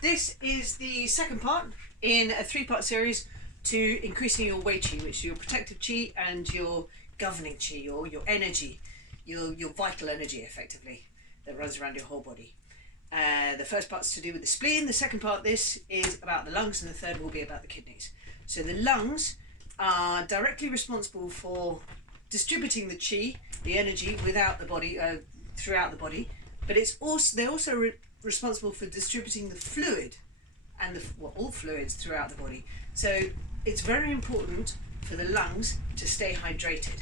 This is the second part in a 3-part series to increasing your Wei Qi, which is your protective Qi and your governing Qi, or your energy, your vital energy, effectively, that runs around your whole body. The first part's to do with the spleen, the second part, this is about the lungs, and the third will be about the kidneys. So the lungs are directly responsible for distributing the Qi, the energy, without the body, throughout the body, but they're also responsible for distributing the fluid and all fluids throughout the body. So it's very important for the lungs to stay hydrated.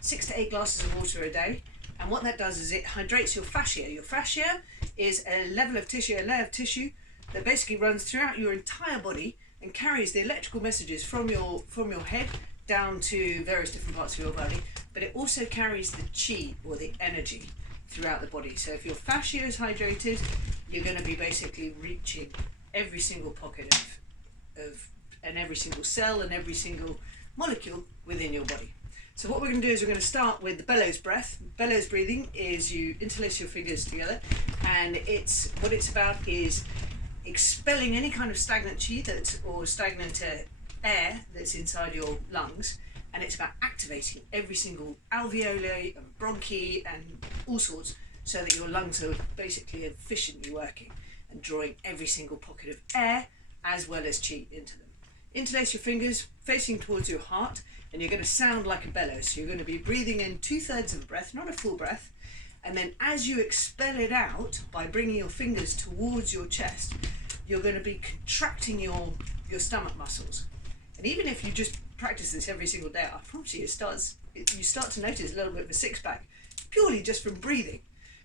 6 to 8 glasses of water a day, and what that does is it hydrates your fascia. Your fascia is a layer of tissue that basically runs throughout your entire body and carries the electrical messages from your head down to various different parts of your body, but it also carries the Qi, or the energy, throughout the body. So if your fascia is hydrated, you're going to be basically reaching every single pocket and every single cell and every single molecule within your body. So what we're going to do is we're going to start with the bellows breath. Bellows breathing is you interlace your fingers together, and what it's about is expelling any kind of stagnant Qi or stagnant air that's inside your lungs, and it's about activating every single alveoli and bronchi and all sorts, so that your lungs are basically efficiently working and drawing every single pocket of air as well as Qi into them. Interlace your fingers facing towards your heart, and you're going to sound like a bellows. So you're going to be breathing in 2/3 of a breath, not a full breath, and then as you expel it out by bringing your fingers towards your chest, you're going to be contracting your stomach muscles. And even if you just practice this every single day, I promise you, you start to notice a little bit of a six-pack purely just from breathing,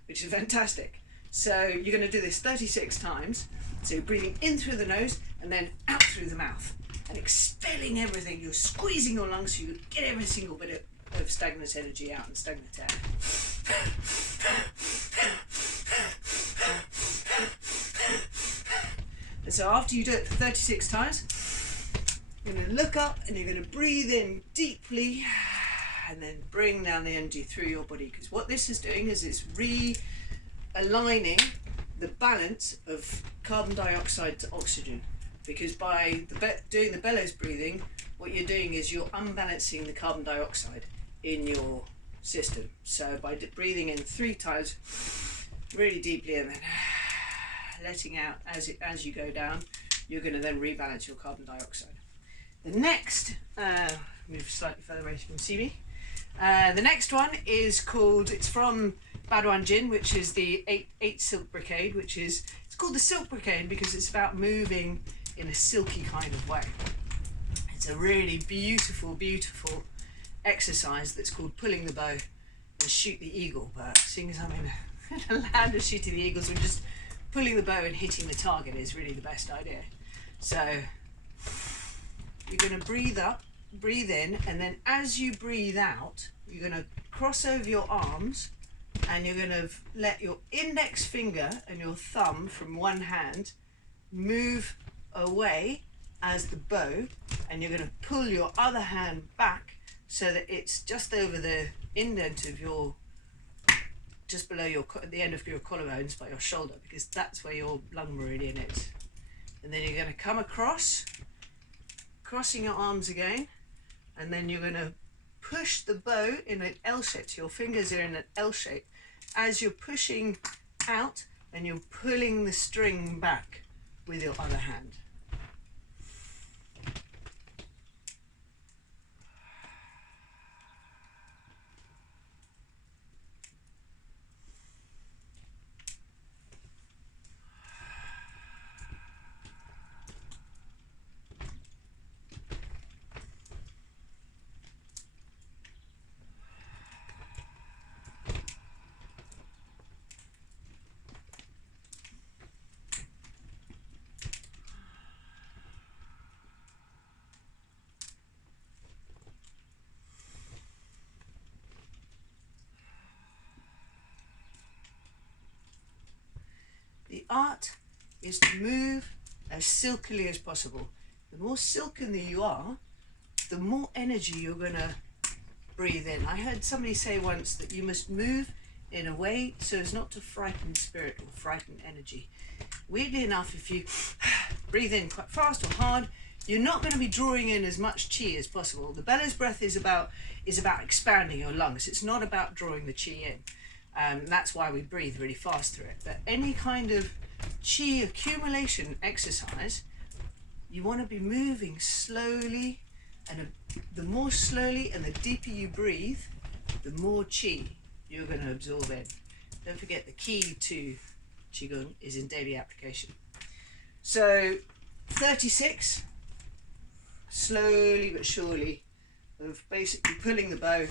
which is fantastic. So you're going to do this 36 times. So you're breathing in through the nose and then out through the mouth and expelling everything. You're squeezing your lungs so you get every single bit of stagnant energy out and stagnant air. And so after you do it for 36 times, you're going to look up and you're going to breathe in deeply and then bring down the energy through your body, because what this is doing is it's realigning the balance of carbon dioxide to oxygen, because by doing the bellows breathing, what you're doing is you're unbalancing the carbon dioxide in your system. So by breathing in 3 times really deeply and then letting out as you go down, you're going to then rebalance your carbon dioxide. The next, move slightly further away so you can see me. The next one is it's from Badwan Jin, which is the 8 silk brocade, it's called the silk brocade because it's about moving in a silky kind of way. It's a really beautiful, beautiful exercise that's called pulling the bow and shoot the eagle. But seeing as I'm in a land of shooting the eagles, we're just pulling the bow and hitting the target is really the best idea. So you're going to breathe up, breathe in, and then as you breathe out, you're going to cross over your arms and you're going to let your index finger and your thumb from one hand move away as the bow, and you're going to pull your other hand back so that it's just over the indent of just below the end of your collarbones by your shoulder, because that's where your lung meridian is. And then you're going to come across, crossing your arms again, and then you're going to push the bow in an L shape. So your fingers are in an L shape as you're pushing out, and you're pulling the string back with your other hand. The art is to move as silkily as possible. The more silken you are, the more energy you're going to breathe in. I heard somebody say once that you must move in a way so as not to frighten spirit or frighten energy. weirdly enough, if you breathe in quite fast or hard, you're not going to be drawing in as much chi as possible. The bellows breath is about expanding your lungs. It's not about drawing the chi in. That's why we breathe really fast through it. But any kind of chi accumulation exercise, you want to be moving slowly, and the more slowly and the deeper you breathe, the more chi you're going to absorb in. Don't forget, the key to Qigong is in daily application. So 36, slowly but surely, of basically pulling the bow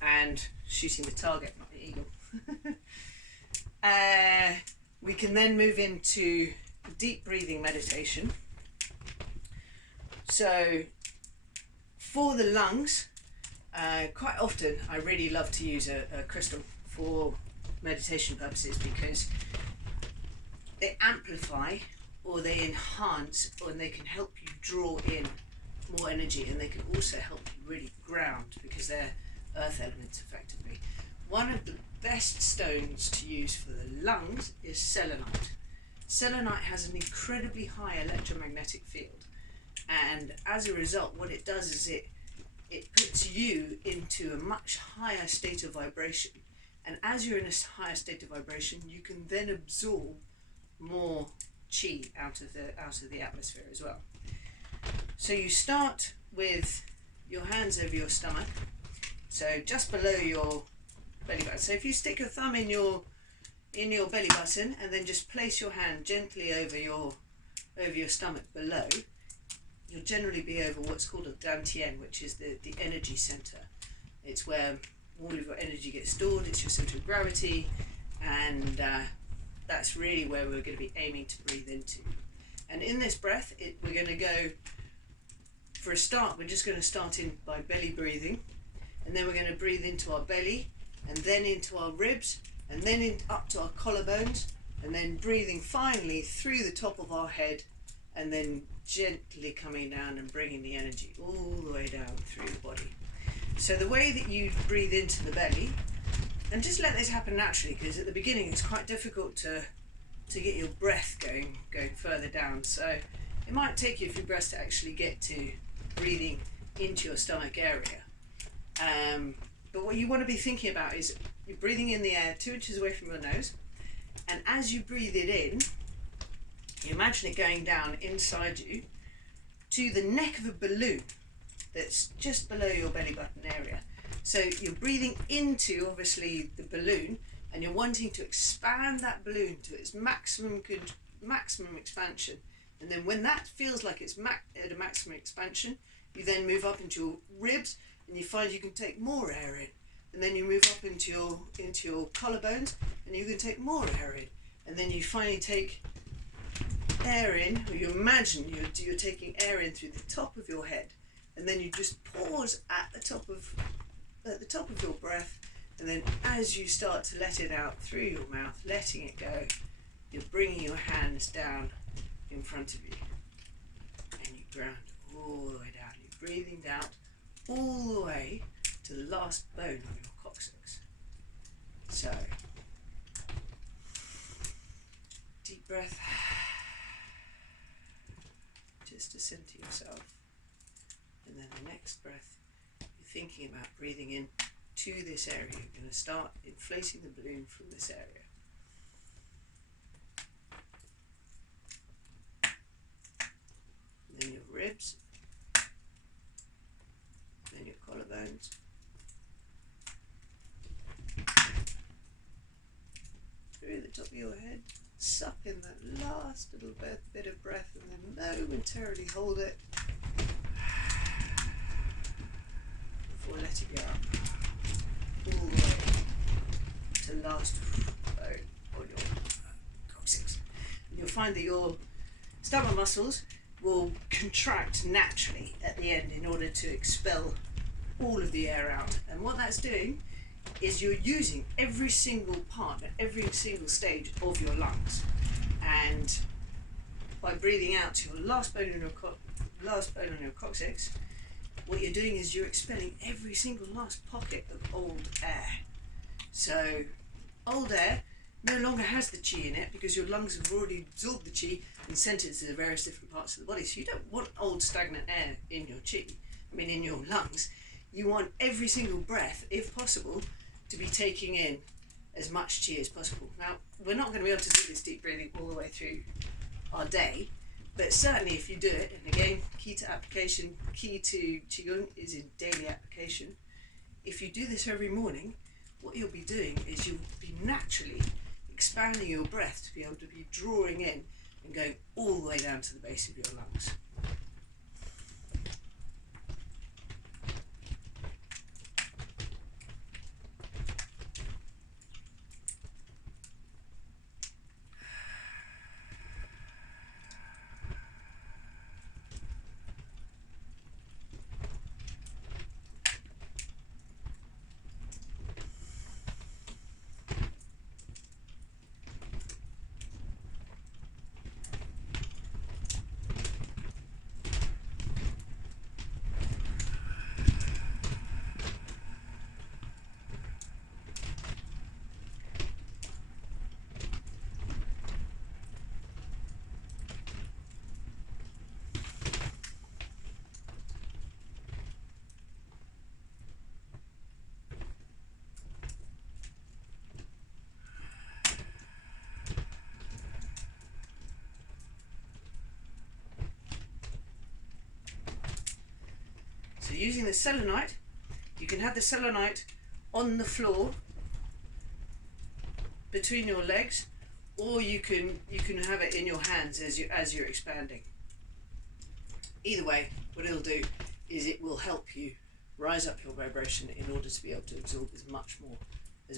and shooting the target, not the eagle. We can then move into deep breathing meditation. So for the lungs, quite often I really love to use a crystal for meditation purposes, because they amplify or they enhance, or they can help you draw in more energy, and they can also help you really ground because they're earth elements effectively. One of the best stones to use for the lungs is selenite. Selenite has an incredibly high electromagnetic field, and as a result what it does is it puts you into a much higher state of vibration, and as you're in a higher state of vibration you can then absorb more chi out of the atmosphere as well. So you start with your hands over your stomach, so just below your belly button. So if you stick your thumb in your belly button and then just place your hand gently over your stomach below, you'll generally be over what's called a dantian, which is the energy center. It's where all of your energy gets stored. It's your center of gravity, and that's really where we're going to be aiming to breathe into. And in this breath, we're going to go, for a start, we're just going to start in by belly breathing, and then we're going to breathe into our belly, and then into our ribs, and then up to our collarbones, and then breathing finally through the top of our head, and then gently coming down and bringing the energy all the way down through the body. So the way that you breathe into the belly, and just let this happen naturally, because at the beginning it's quite difficult to get your breath going further down. So it might take you a few breaths to actually get to breathing into your stomach area. But what you want to be thinking about is you're breathing in the air 2 inches away from your nose, and as you breathe it in, you imagine it going down inside you to the neck of a balloon that's just below your belly button area. So you're breathing into, obviously, the balloon, and you're wanting to expand that balloon to its maximum expansion. And then when that feels like it's at a maximum expansion, you then move up into your ribs, and you find you can take more air in. And then you move up into your collarbones, and you can take more air in. And then you finally take air in, or you imagine you're taking air in through the top of your head, and then you just pause at the top of your breath, and then as you start to let it out through your mouth, letting it go, you're bringing your hands down in front of you, and you ground all the way down. You're breathing down all the way to the last bone on your coccyx. So deep breath, just to center yourself, and then the next breath you're thinking about breathing in to this area. You're going to start inflating the balloon from this area. Then your ribs, then your collarbones, through the top of your head. Suck in that last little bit of breath, and then momentarily hold it before letting it go up all the way to the last bone on your coccyx. And you'll find that your stomach muscles will contract naturally at the end in order to expel all of the air out. And what that's doing is you're using every single part, every single stage of your lungs. And by breathing out to your last bone on your coccyx, what you're doing is you're expelling every single last pocket of old air. So old air no longer has the qi in it because your lungs have already absorbed the qi and sent it to the various different parts of the body. So you don't want old stagnant air in your qi, in your lungs. You want every single breath, if possible, to be taking in as much qi as possible. Now, we're not going to be able to do this deep breathing all the way through our day, but certainly if you do it, and again, key to application, key to Qigong is in daily application. If you do this every morning, what you'll be doing is you'll be naturally expanding your breath to be able to be drawing in and going all the way down to the base of your lungs. So using the selenite, you can have the selenite on the floor between your legs, or you can have it in your hands as you're expanding. Either way, what it'll do is it will help you rise up your vibration in order to be able to absorb as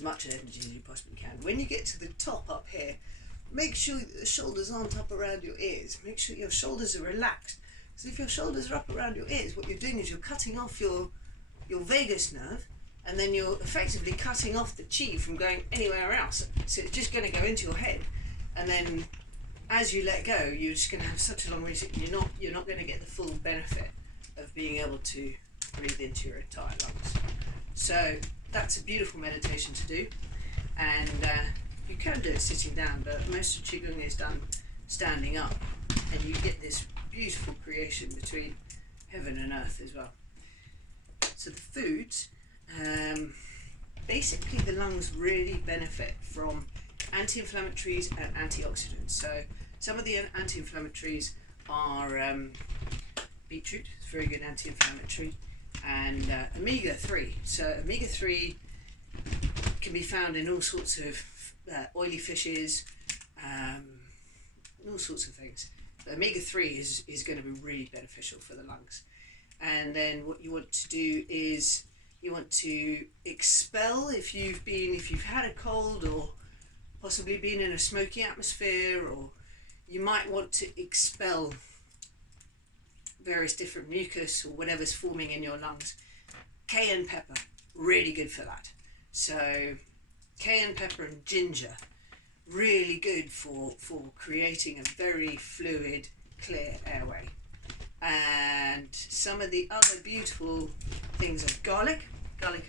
much energy as you possibly can. When you get to the top up here, make sure that the shoulders aren't up around your ears. Make sure your shoulders are relaxed. So if your shoulders are up around your ears, what you're doing is you're cutting off your vagus nerve, and then you're effectively cutting off the qi from going anywhere else. So it's just going to go into your head, and then as you let go, you're just going to have such a long reset. You're not going to get the full benefit of being able to breathe into your entire lungs. So that's a beautiful meditation to do, and you can do it sitting down, but most of Qigong is done standing up, and you get this beautiful creation between heaven and earth as well. So the foods, basically the lungs really benefit from anti-inflammatories and antioxidants. So some of the anti-inflammatories are beetroot, it's very good anti-inflammatory, and omega-3. So omega-3 can be found in all sorts of oily fishes, all sorts of things. But omega-3 is going to be really beneficial for the lungs. And then what you want to do is you want to expel if you've had a cold or possibly been in a smoky atmosphere, or you might want to expel various different mucus or whatever's forming in your lungs. Cayenne pepper, really good for that. So cayenne pepper and ginger, really good for creating a very fluid, clear airway. And some of the other beautiful things are garlic,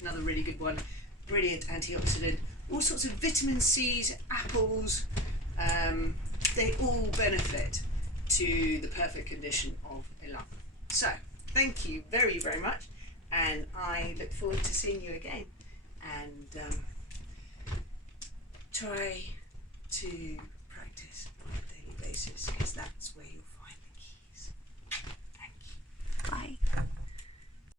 another really good one, brilliant antioxidant, all sorts of vitamin C's, apples, they all benefit to the perfect condition of a lung. So thank you very, very much, and I look forward to seeing you again, and try to practice on a daily basis, because that